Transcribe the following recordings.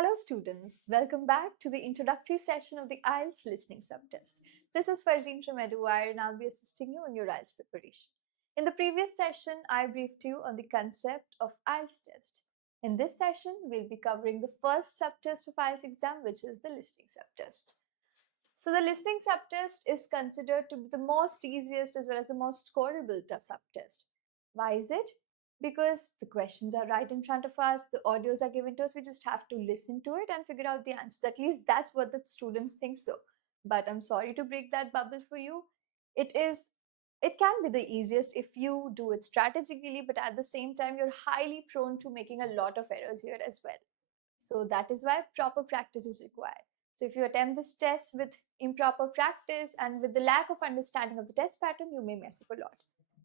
Hello students, welcome back to the introductory session of the IELTS Listening subtest. This is Farzeen from Eduwire and I'll be assisting you in your IELTS preparation. In the previous session, I briefed you on the concept of IELTS test. In this session, we'll be covering the first subtest of IELTS exam, which is the listening subtest. So the listening subtest is considered to be the most easiest as well as the most scoreable subtest. Why is it? Because the questions are right in front of us, the audios are given to us, we just have to listen to it and figure out the answers. At least that's what the students think so. But I'm sorry to break that bubble for you. It can be the easiest if you do it strategically, but at the same time, you're highly prone to making a lot of errors here as well. So that is why proper practice is required. So if you attempt this test with improper practice and with the lack of understanding of the test pattern, you may mess up a lot.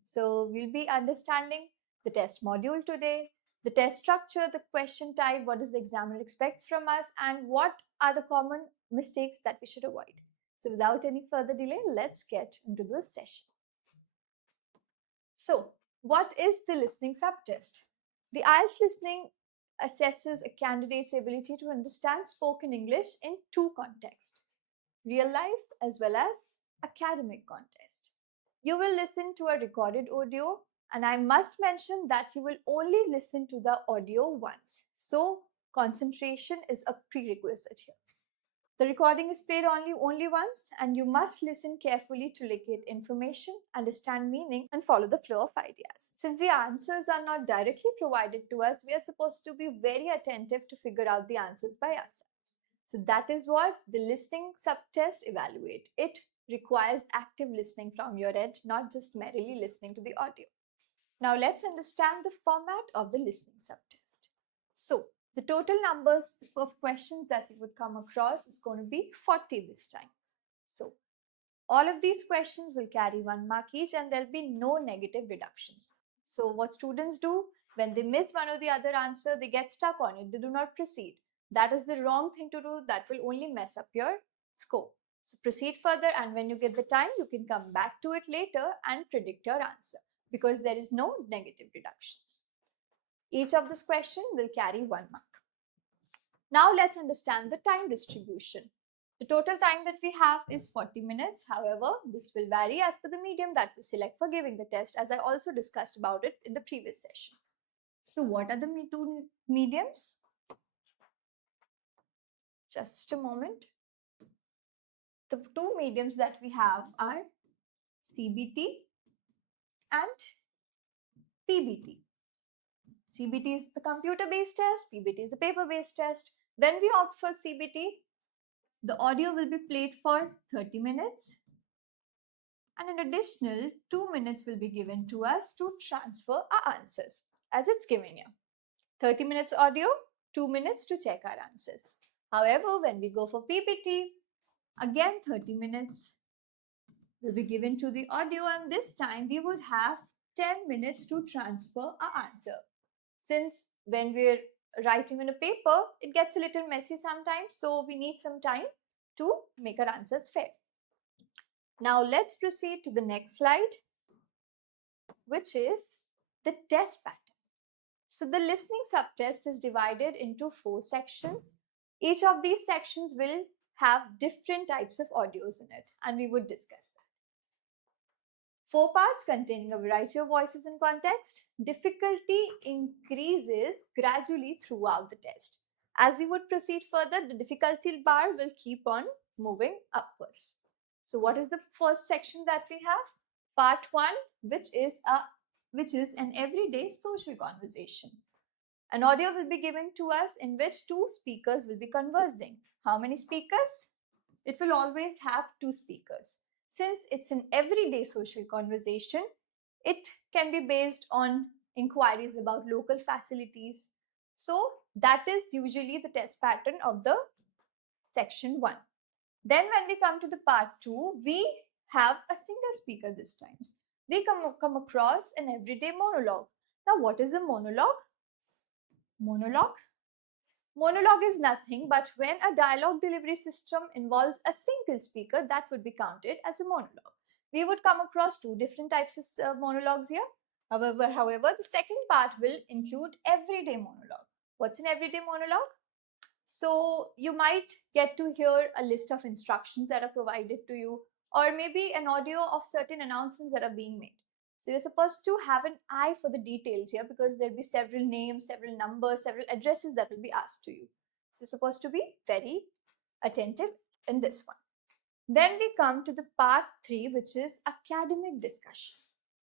So we'll be understanding the test module today, the test structure, the question type, what does the examiner expects from us, and what are the common mistakes that we should avoid. So without any further delay, let's get into this session. So what is the listening subtest? The IELTS listening assesses a candidate's ability to understand spoken English in two contexts, real life as well as academic context. You will listen to a recorded audio, and I must mention that you will only listen to the audio once. So concentration is a prerequisite here. The recording is played only once, and you must listen carefully to locate information, understand meaning, and follow the flow of ideas. Since the answers are not directly provided to us, we are supposed to be very attentive to figure out the answers by ourselves. So that is what the listening subtest evaluates. It requires active listening from your end, not just merely listening to the audio. Now let's understand the format of the listening subtest. So the total numbers of questions that we would come across is going to be 40 this time. So all of these questions will carry 1 mark each and there'll be no negative deductions. So what students do when they miss one or the other answer, they get stuck on it. They do not proceed. That is the wrong thing to do. That will only mess up your score. So proceed further, and when you get the time, you can come back to it later and predict your answer because there is no negative deductions. Each of this question will carry 1 mark. Now let's understand the time distribution. The total time that we have is 40 minutes. However, this will vary as per the medium that we select for giving the test, as I also discussed about it in the previous session. So what are the two mediums? Just a moment. The two mediums that we have are CBT and PBT. CBT is the computer-based test, PBT is the paper-based test. When we opt for CBT, the audio will be played for 30 minutes and an additional 2 minutes will be given to us to transfer our answers as it's given here. 30 minutes audio, 2 minutes to check our answers. However, when we go for PBT, again 30 minutes will be given to the audio, and this time we would have 10 minutes to transfer our answer. Since when we're writing on a paper, it gets a little messy sometimes, so we need some time to make our answers fair. Now let's proceed to the next slide, which is the test pattern. So the listening subtest is divided into 4 sections. Each of these sections will have different types of audios in it, and we would discuss that. 4 parts containing a variety of voices and context. Difficulty increases gradually throughout the test. As we would proceed further, the difficulty bar will keep on moving upwards. So what is the first section that we have? Part 1, which is an everyday social conversation. An audio will be given to us in which 2 speakers will be conversing. How many speakers? It will always have 2 speakers. Since it's an everyday social conversation, it can be based on inquiries about local facilities. So that is usually the test pattern of the section 1. Then when we come to the part 2, we have a single speaker this time. We come across an everyday monologue. Now what is a monologue? Monologue is nothing but when a dialogue delivery system involves a single speaker, that would be counted as a monologue. We would come across 2 different types of monologues here. However, the second part will include everyday monologue. What's an everyday monologue? So you might get to hear a list of instructions that are provided to you, or maybe an audio of certain announcements that are being made. So you're supposed to have an eye for the details here, because there'll be several names, several numbers, several addresses that will be asked to you. So you're supposed to be very attentive in this one. Then we come to the part 3, which is academic discussion.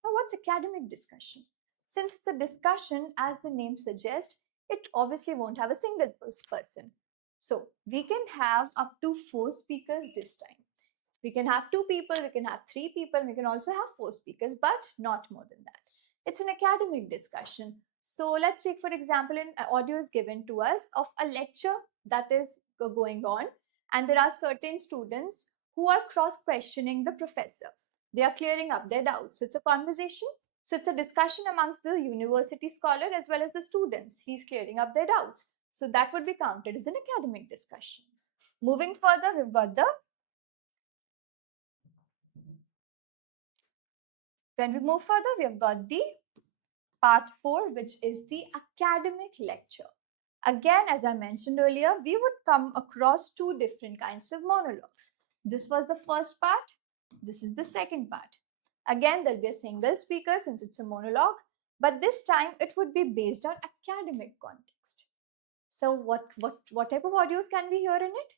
Now, what's academic discussion? Since it's a discussion, as the name suggests, it obviously won't have a single person. So we can have up to 4 speakers this time. We can have 2 people, we can have 3 people, we can also have 4 speakers, but not more than that. It's an academic discussion. So let's take, for example, an audio is given to us of a lecture that is going on, and there are certain students who are cross-questioning the professor. They are clearing up their doubts. So it's a conversation. So it's a discussion amongst the university scholar as well as the students. He's clearing up their doubts. So that would be counted as an academic discussion. Moving further, we've got the When we move further, we have got the part 4, which is the academic lecture. Again, as I mentioned earlier, we would come across 2 different kinds of monologues. This was the first part. This is the second part. Again, there'll be a single speaker since it's a monologue, but this time it would be based on academic context. So what type of audios can we hear in it?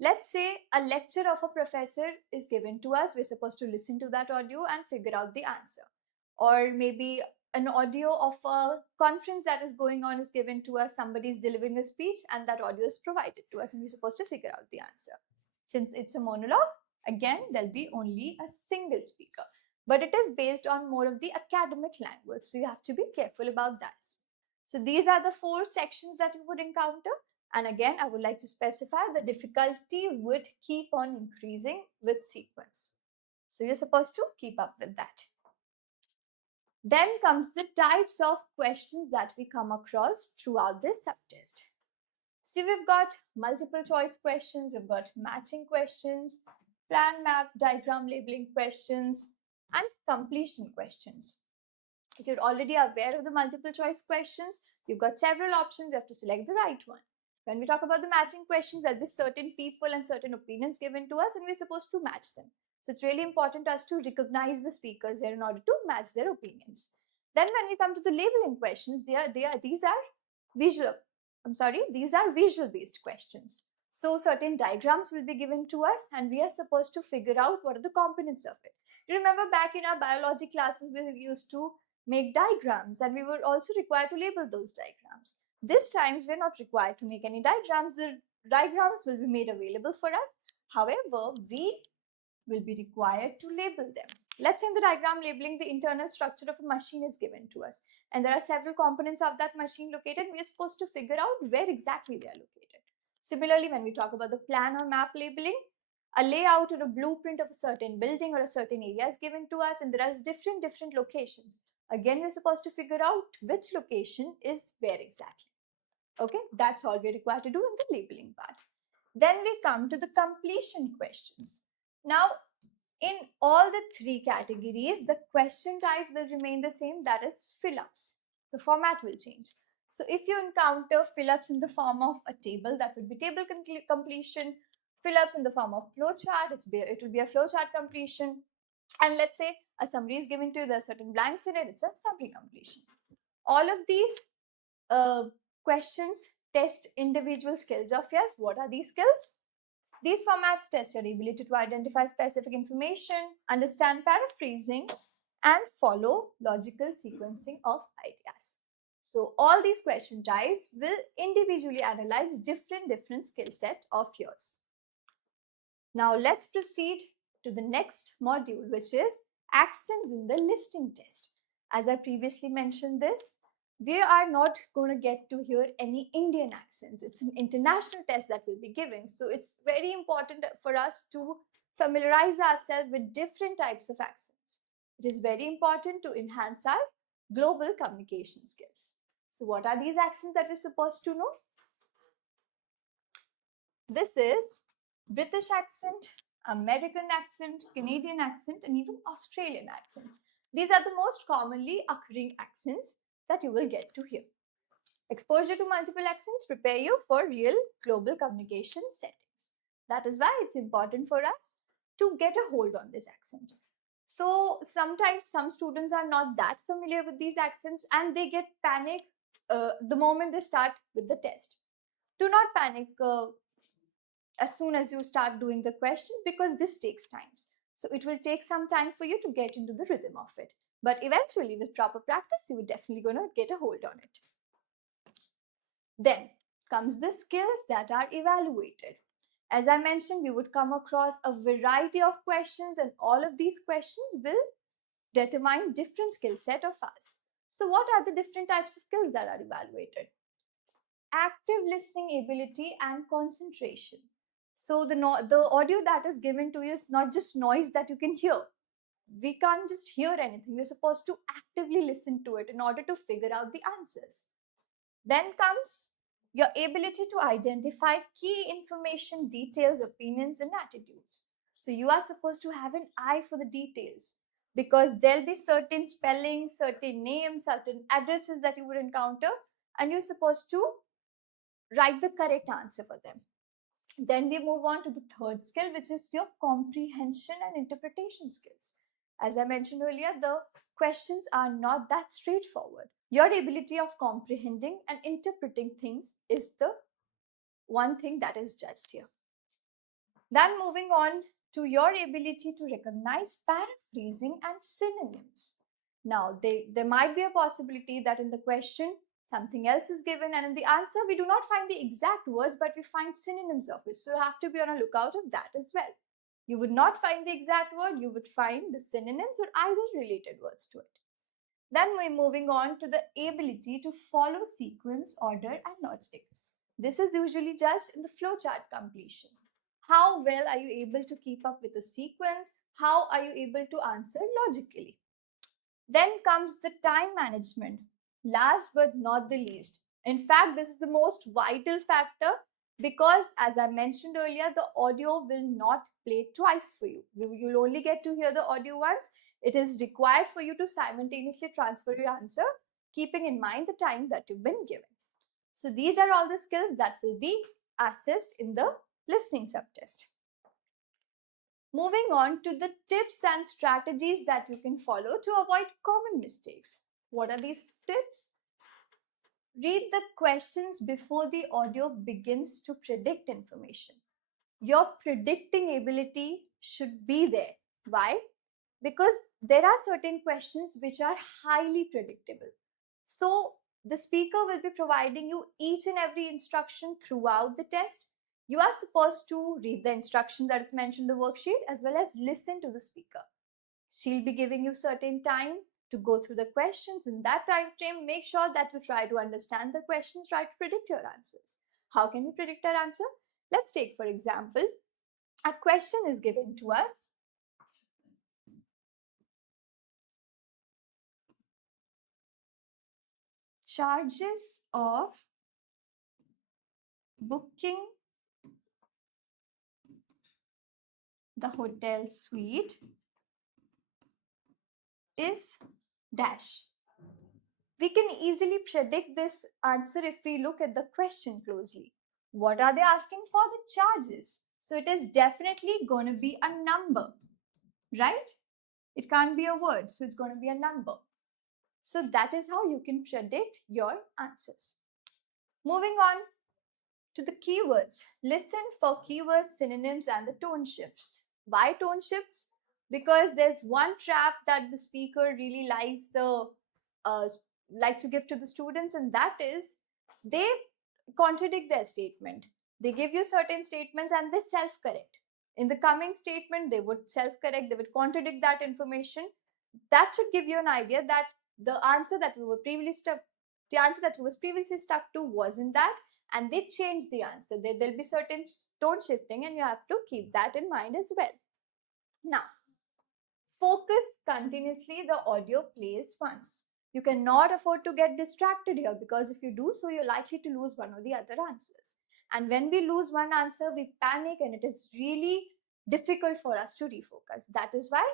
Let's say a lecture of a professor is given to us. We're supposed to listen to that audio and figure out the answer. Or maybe an audio of a conference that is going on is given to us. Somebody is delivering a speech and that audio is provided to us and we're supposed to figure out the answer. Since it's a monologue, again, there'll be only a single speaker. But it is based on more of the academic language. So you have to be careful about that. So these are the 4 sections that you would encounter. And again, I would like to specify the difficulty would keep on increasing with sequence. So you're supposed to keep up with that. Then comes the types of questions that we come across throughout this subtest. So we've got multiple choice questions, we've got matching questions, plan, map, diagram labeling questions, and completion questions. If you're already aware of the multiple choice questions, you've got several options, you have to select the right one. When we talk about the matching questions, there'll be certain people and certain opinions given to us and we're supposed to match them. So it's really important to us to recognize the speakers here in order to match their opinions. Then when we come to the labeling questions, these are visual based questions. So certain diagrams will be given to us and we are supposed to figure out what are the components of it. You remember back in our biology classes, we used to make diagrams and we were also required to label those diagrams. This time, we're not required to make any diagrams. The diagrams will be made available for us. However, we will be required to label them. Let's say in the diagram labeling, the internal structure of a machine is given to us. And there are several components of that machine located. We are supposed to figure out where exactly they are located. Similarly, when we talk about the plan or map labeling, a layout or a blueprint of a certain building or a certain area is given to us and there are different locations. Again, we're supposed to figure out which location is where exactly. Okay, that's all we're required to do in the labeling part. Then we come to the completion questions. Now, in all the 3 categories, the question type will remain the same, that is fill-ups. The format will change. So if you encounter fill-ups in the form of a table, that would be table completion. Fill-ups in the form of flowchart, it will be a flowchart completion. And let's say a summary is given to you, there are certain blanks in it, it's a summary completion. All of these questions test individual skills of yours. What are these skills? These formats test your ability to identify specific information, understand paraphrasing, and follow logical sequencing of ideas. So all these question types will individually analyze different skill set of yours. Now let's proceed to the next module, which is accents in the listening test. As I previously mentioned this, we are not going to get to hear any Indian accents. It's an international test that will be given. So it's very important for us to familiarize ourselves with different types of accents. It is very important to enhance our global communication skills. So what are these accents that we're supposed to know? This is British accent, American accent, Canadian accent, and even Australian accents. These are the most commonly occurring accents that you will get to hear. Exposure to multiple accents prepare you for real global communication settings. That is why it's important for us to get a hold on this accent. So sometimes some students are not that familiar with these accents and they get panic the moment they start with the test. Do not panic as soon as you start doing the questions, because this takes time. So it will take some time for you to get into the rhythm of it. But eventually, with proper practice, you are definitely going to get a hold on it. Then comes the skills that are evaluated. As I mentioned, we would come across a variety of questions, and all of these questions will determine different skill set of us. So what are the different types of skills that are evaluated? Active listening ability and concentration. So the audio that is given to you is not just noise that you can hear. We can't just hear anything. We're supposed to actively listen to it in order to figure out the answers. Then comes your ability to identify key information, details, opinions, and attitudes. So you are supposed to have an eye for the details, because there'll be certain spellings, certain names, certain addresses that you would encounter, and you're supposed to write the correct answer for them. Then we move on to the third skill, which is your comprehension and interpretation skills. As I mentioned earlier, the questions are not that straightforward. Your ability of comprehending and interpreting things is the one thing that is judged here. Then moving on to your ability to recognize paraphrasing and synonyms. Now, there might be a possibility that in the question, something else is given, and in the answer, we do not find the exact words, but we find synonyms of it. So you have to be on a lookout of that as well. You would not find the exact word, you would find the synonyms or either related words to it. Then we're moving on to the ability to follow sequence, order, and logic. This is usually judged in the flowchart completion. How well are you able to keep up with the sequence? How are you able to answer logically? Then comes the time management. Last but not the least. In fact, this is the most vital factor, because as I mentioned earlier, the audio will not play twice for you. You'll only get to hear the audio once. It is required for you to simultaneously transfer your answer, keeping in mind the time that you've been given. So these are all the skills that will be assessed in the listening subtest. Moving on to the tips and strategies that you can follow to avoid common mistakes. What are these tips? Read the questions before the audio begins to predict information. Your predicting ability should be there. Why? Because there are certain questions which are highly predictable. So the speaker will be providing you each and every instruction throughout the test. You are supposed to read the instruction that is mentioned in the worksheet as well as listen to the speaker. She'll be giving you certain time to go through the questions. In that time frame, make sure that you try to understand the questions, try to predict your answers. How can we predict our answer? Let's take, for example, a question is given to us. Charges of booking the hotel suite is dash. We can easily predict this answer if we look at the question closely. What are they asking for? The charges. So it is definitely going to be a number, right? It can't be a word, so it's going to be a number. So that is how you can predict your answers. Moving on to the keywords. Listen for keywords, synonyms, and the tone shifts. Why tone shifts? Because there's one trap that the speaker really likes to give to the students, and that is they contradict their statement. They give you certain statements and they self-correct. In the coming statement, they would self-correct, they would contradict that information. That should give you an idea that the answer that was previously stuck to wasn't that, and they changed the answer. There'll be certain tone shifting, and you have to keep that in mind as well. Now, focus continuously the audio plays once. You cannot afford to get distracted here, because if you do so, you're likely to lose one or the other answers. And when we lose one answer, we panic, and it is really difficult for us to refocus. That is why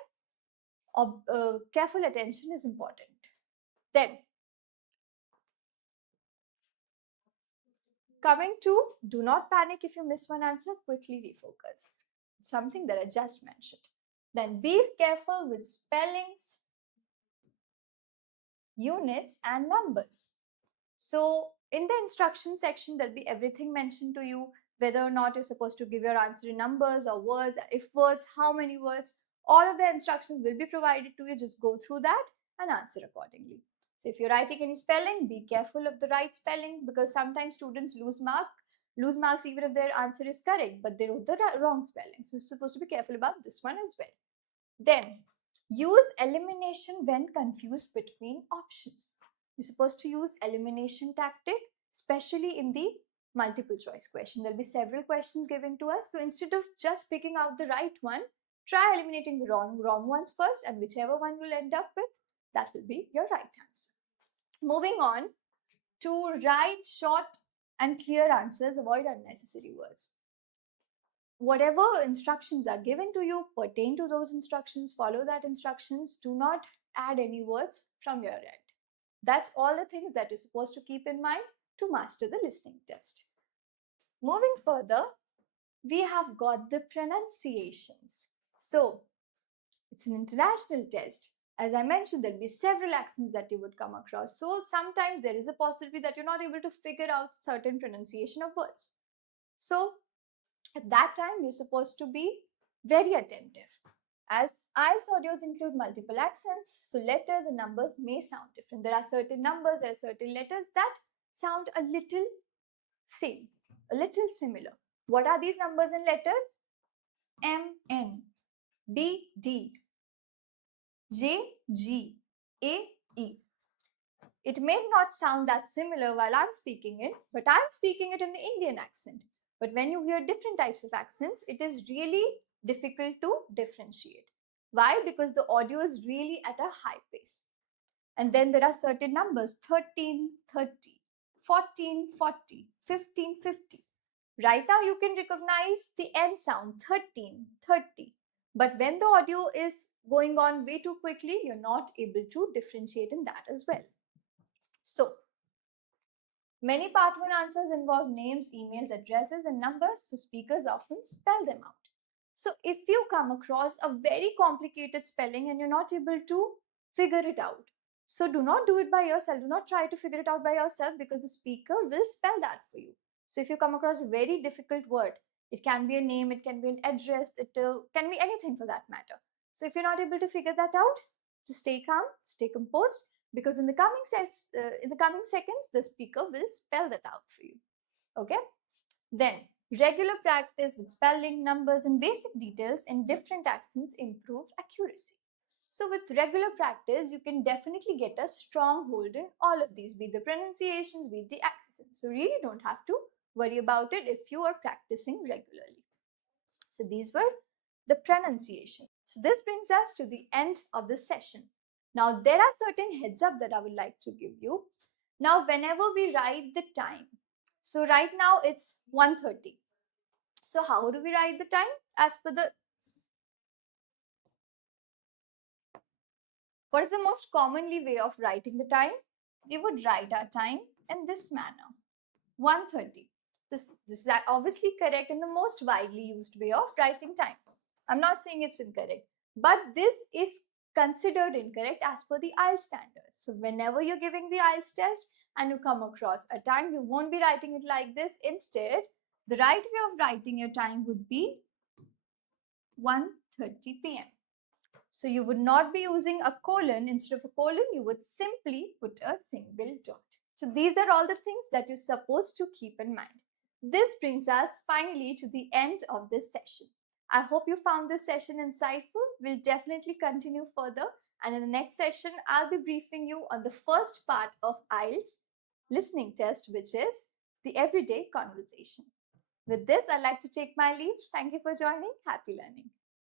careful attention is important. Then, Coming to do not panic if you miss one answer, quickly refocus. Something that I just mentioned. Then be careful with spellings, units, and numbers. So in the instruction section, there'll be everything mentioned to you, whether or not you're supposed to give your answer in numbers or words, if words, how many words. All of the instructions will be provided to you. Just go through that and answer accordingly. So if you're writing any spelling, be careful of the right spelling, because sometimes students lose marks even if their answer is correct, but they wrote the wrong spelling. So you're supposed to be careful about this one as well. Then use elimination when confused between options. You're supposed to use elimination tactic, especially in the multiple choice question. There'll be several questions given to us. So instead of just picking out the right one, try eliminating the wrong ones first, and whichever one will end up with, that will be your right answer. Moving on to write short and clear answers, avoid unnecessary words. Whatever instructions are given to you, pertain to those instructions, follow that instructions. Do not add any words from your end. That's all the things that you're supposed to keep in mind to master the listening test. Moving further, we have got the pronunciations. So it's an international test. As I mentioned, there'll be several accents that you would come across. So sometimes there is a possibility that you're not able to figure out certain pronunciation of words. So at that time, you're supposed to be very attentive. As IELTS audios include multiple accents, so letters and numbers may sound different. There are certain numbers, there are certain letters that sound a little same, a little similar. What are these numbers and letters? M, N, D, D, J, G, A, E. It may not sound that similar while I'm speaking it, but I'm speaking it in the Indian accent. But when you hear different types of accents, it is really difficult to differentiate. Why? Because the audio is really at a high pace. And then there are certain numbers, 13, 30, 14, 40, 15, 50. Right now you can recognize the N sound, 13, 30. But when the audio is going on way too quickly, you're not able to differentiate in that as well. So, many part 1 answers involve names, emails, addresses, and numbers, so speakers often spell them out. So, if you come across a very complicated spelling and you're not able to figure it out, so do not do it by yourself. Do not try to figure it out by yourself, because the speaker will spell that for you. So, if you come across a very difficult word, it can be a name, it can be an address, it can be anything for that matter. So, if you're not able to figure that out, just stay calm, stay composed, because in the coming seconds, the speaker will spell that out for you. Okay? Then, regular practice with spelling, numbers, and basic details in different accents improve accuracy. So, with regular practice, you can definitely get a strong hold in all of these, be the pronunciations, be the accents. So, really don't have to worry about it if you are practicing regularly. So, these were the pronunciation. So, this brings us to the end of the session. Now, there are certain heads up that I would like to give you. Now, whenever we write the time, so right now it's 1:30. So how do we write the time? What is the most commonly way of writing the time? We would write our time in this manner, 1:30. This is obviously correct and the most widely used way of writing time. I'm not saying it's incorrect, but this is considered incorrect as per the IELTS standards. So whenever you're giving the IELTS test and you come across a time, you won't be writing it like this. Instead, the right way of writing your time would be 1:30 p.m. So you would not be using a colon. Instead of a colon, you would simply put a single dot. So these are all the things that you're supposed to keep in mind. This brings us finally to the end of this session. I hope you found this session insightful. We'll definitely continue further. And in the next session, I'll be briefing you on the first part of IELTS listening test, which is the everyday conversation. With this, I'd like to take my leave. Thank you for joining. Happy learning.